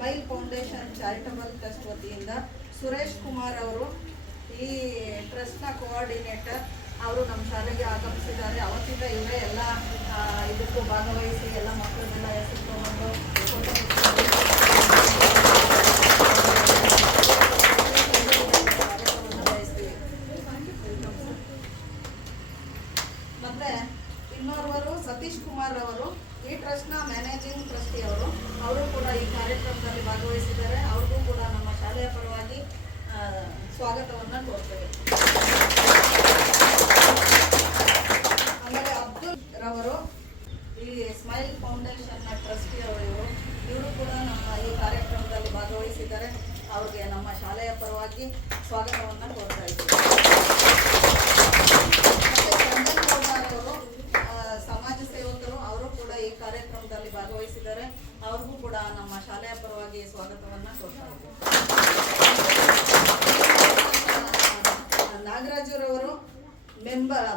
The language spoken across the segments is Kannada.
ಸ್ಮೈಲ್ ಫೌಂಡೇಶನ್ ಚಾರಿಟಬಲ್ ಟ್ರಸ್ಟ್ ವತಿಯಿಂದ ಸುರೇಶ್ ಕುಮಾರ್ ಅವರು ಈ ಟ್ರಸ್ಟ್ನ ಕೋಆರ್ಡಿನೇಟರ್ ಅವರು ನಮ್ಮ ಶಾಲೆಗೆ ಆಗಮಿಸಿದ್ದಾರೆ. ಅವತ್ತಿಂದ ಇವರೇ ಎಲ್ಲ ಇದಕ್ಕೂ ಭಾಗವಹಿಸಿ ಎಲ್ಲ ಮಕ್ಕಳನ್ನೆಲ್ಲ ಹೆಸರು ತಗೊಂಡು ಬಯಸ್ತೀವಿ. ಮತ್ತೆ ಇನ್ನೋರ್ವರು ಸತೀಶ್ ಕುಮಾರ್ ಅವರು ಈ ಟ್ರಸ್ಟ್ನ ಮ್ಯಾನೇಜಿಂಗ್ ಟ್ರಸ್ಟಿ ಅವರು ಕೂಡ ಈ ಕಾರ್ಯಕ್ರಮದಲ್ಲಿ ಭಾಗವಹಿಸಿದ್ದಾರೆ. ಅವ್ರಿಗೂ ಕೂಡ ನಮ್ಮ ಶಾಲೆಯ ಪರವಾಗಿ ಸ್ವಾಗತವನ್ನು ಕೋರ್ತೇವೆ. ಆಮೇಲೆ ಅಬ್ದುಲ್ ರವರು ಈ ಸ್ಮೈಲ್ ಫೌಂಡೇಶನ್ನ ಟ್ರಸ್ಟಿ ಇವರು ಕೂಡ ನಮ್ಮ ಈ ಕಾರ್ಯಕ್ರಮದಲ್ಲಿ ಭಾಗವಹಿಸಿದ್ದಾರೆ. ಅವ್ರಿಗೆ ನಮ್ಮ ಶಾಲೆಯ ಪರವಾಗಿ ಸ್ವಾಗತವನ್ನು ಕೋರ್ತಾ ಇದ್ದೀವಿ. ಮತ್ತು ಚಂದನ್ ಗೌಡರವರು ಸಮಾಜ ಸೇವಕರು, ಅವರು ಕೂಡ ಈ ಕಾರ್ಯಕ್ರಮದಲ್ಲಿ ಭಾಗವಹಿಸಿದ್ದಾರೆ. ಅವ್ರಿಗೂ ಕೂಡ ನಮ್ಮ ಶಾಲೆಯ ಪರವಾಗಿ ಸ್ವಾಗತವನ್ನು ಕೋರ್ತಾ ಇದ್ದೀವಿ. ನಾಗರಾಜರವರು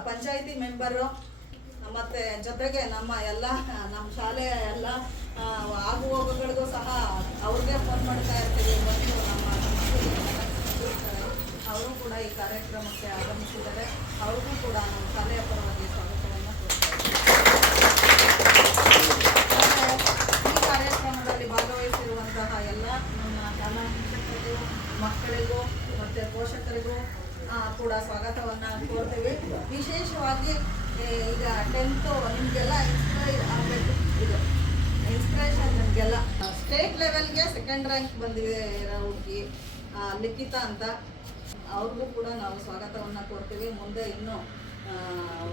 ಪಂಚಾಯಿತಿ ಮೆಂಬರು, ಮತ್ತು ಜೊತೆಗೆ ನಮ್ಮ ಶಾಲೆಯ ಎಲ್ಲ ಆಗು ಹೋಗುಗಳಿಗೂ ಸಹ ಅವ್ರಿಗೆ ಫೋನ್ ಮಾಡ್ತಾ ಇರ್ತೀವಿ. ಬಂದು ನಮ್ಮ ಅವರು ಕೂಡ ಈ ಕಾರ್ಯಕ್ರಮಕ್ಕೆ ಆಗಮಿಸಿದ್ದಾರೆ. ಅವ್ರಿಗೂ ಕೂಡ ನಮ್ಮ ಶಾಲೆಯ ಪರವಾಗಿ ಸ್ವಾಗತವನ್ನು ಈ ಕಾರ್ಯಕ್ರಮದಲ್ಲಿ ಭಾಗವಹಿಸಿರುವಂತಹ ಎಲ್ಲ ನಮ್ಮ ಶಾಲಾ ಶಿಕ್ಷಕರಿಗೂ, ಮಕ್ಕಳಿಗೂ ಮತ್ತು ಪೋಷಕರಿಗೂ ಕೂಡ ಸ್ವಾಗತವನ್ನು ಕೋರ್ತೀವಿ. ವಿಶೇಷವಾಗಿ ಈಗ 10th ನಿಮಗೆಲ್ಲ ಇನ್ಸ್ಪೈರ್ ಆಗಬೇಕು. ಇದು ಇನ್ಸ್ಪಿರೇಷನ್ ನಿಮಗೆಲ್ಲ ಸ್ಟೇಟ್ ಲೆವೆಲ್ಗೆ 2nd ರ್ಯಾಂಕ್ ಬಂದಿದೆ ಹುಡುಗಿ ಲಿಖಿತಾ ಅಂತ. ಅವ್ರಿಗೂ ಕೂಡ ನಾವು ಸ್ವಾಗತವನ್ನು ಕೋರ್ತೀವಿ. ಮುಂದೆ ಇನ್ನೂ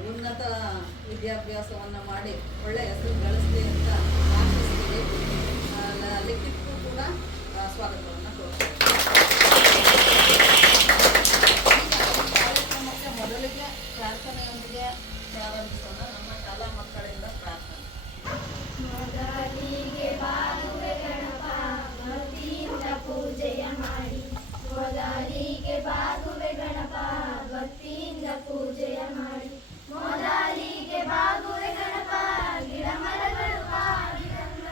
ಉನ್ನತ ವಿದ್ಯಾಭ್ಯಾಸವನ್ನು ಮಾಡಿ ಒಳ್ಳೆಯ ಹೆಸರು ಗಳಿಸ್ಲಿ ಅಂತ ಆಶಿಸ್ತೀವಿ. ಲಿಖಿತ್ಗೂ ಕೂಡ ಸ್ವಾಗತವನ್ನು ಕೋರ್ತೀವಿ. ಕಾರ್ಯಕ್ರಮಕ್ಕೆ ಮೊದಲಿಗೆ ಪ್ರಾರ್ಥನೆಯೊಂದಿಗೆ ಪ್ರಾರಂಭಿಸೋಣ. ನಮ್ಮ ಶಾಲಾ ಮಕ್ಕಳಿಂದ ಪ್ರಾರ್ಥನೆ. ಮೊದಲಿಗೆ ಬಾಗುವೆ ಗಣಪ ಭಕ್ತಿಯಿಂದ ಪೂಜೆಯ ಮಾಡಿ, ಮೊದಲಿಗೆ ಬಾಗುವೆ ಗಣಪ ಭಕ್ತಿಯಿಂದ ಪೂಜೆಯ ಮಾಡಿ, ಮೊದಲಿಗೆ ಬಾಗುವೆ ಗಣಪ ಗಿಡ ಮರಗಳು ಕಾಡಿರಂಗ,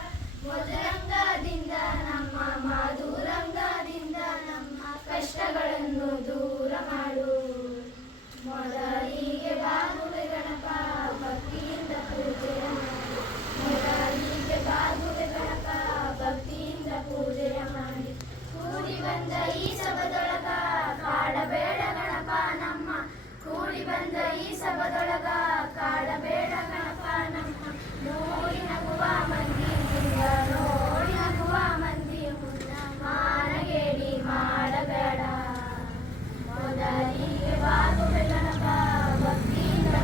ಮಧುರಂಗದಿಂದ ನಮ್ಮ ಮಾಧುರಂಗದಿಂದ ನಮ್ಮ ಕಷ್ಟಗಳನ್ನು ದೂರ ಮಾಡು. ಮೊದಲಿಗೆ ಬಾಗುವೆ ಗಣಪ ಭಕ್ತಿಯಿಂದ ಪೂಜೆಯ ಮಾಡಿ, ಮೊದಲಿಗೆ ಬಾಗುವೆ ಗಣಪ ಭಕ್ತಿಯಿಂದ ಪೂಜೆಯ ಮಾಡಿ, ಕೂಡಿ ಬಂದ ಈ ಸಭದೊಳಗ ಕಾಡಬೇಡ ಗಣಪ ನಮ್ಮ, ಕೂಡಿ ಬಂದ ಈ ಸಭದೊಳಗ ಕಾಡಬೇಡ ಗಣಪ ನಮ್ಮ, ನೋಡಿ ನಗುವ ಮಂದಿ ಮುಂದ, ನೋಡಿ ನಗುವ ಮಂದಿ ಮುಂದ ಮಾನಗೇಡಿ ಮಾಡಬೇಡ. ಮೊದಲಿಗೆ ಬಾಗುವೆ ಗಣಪ ಭಕ್ತಿಯಿಂದ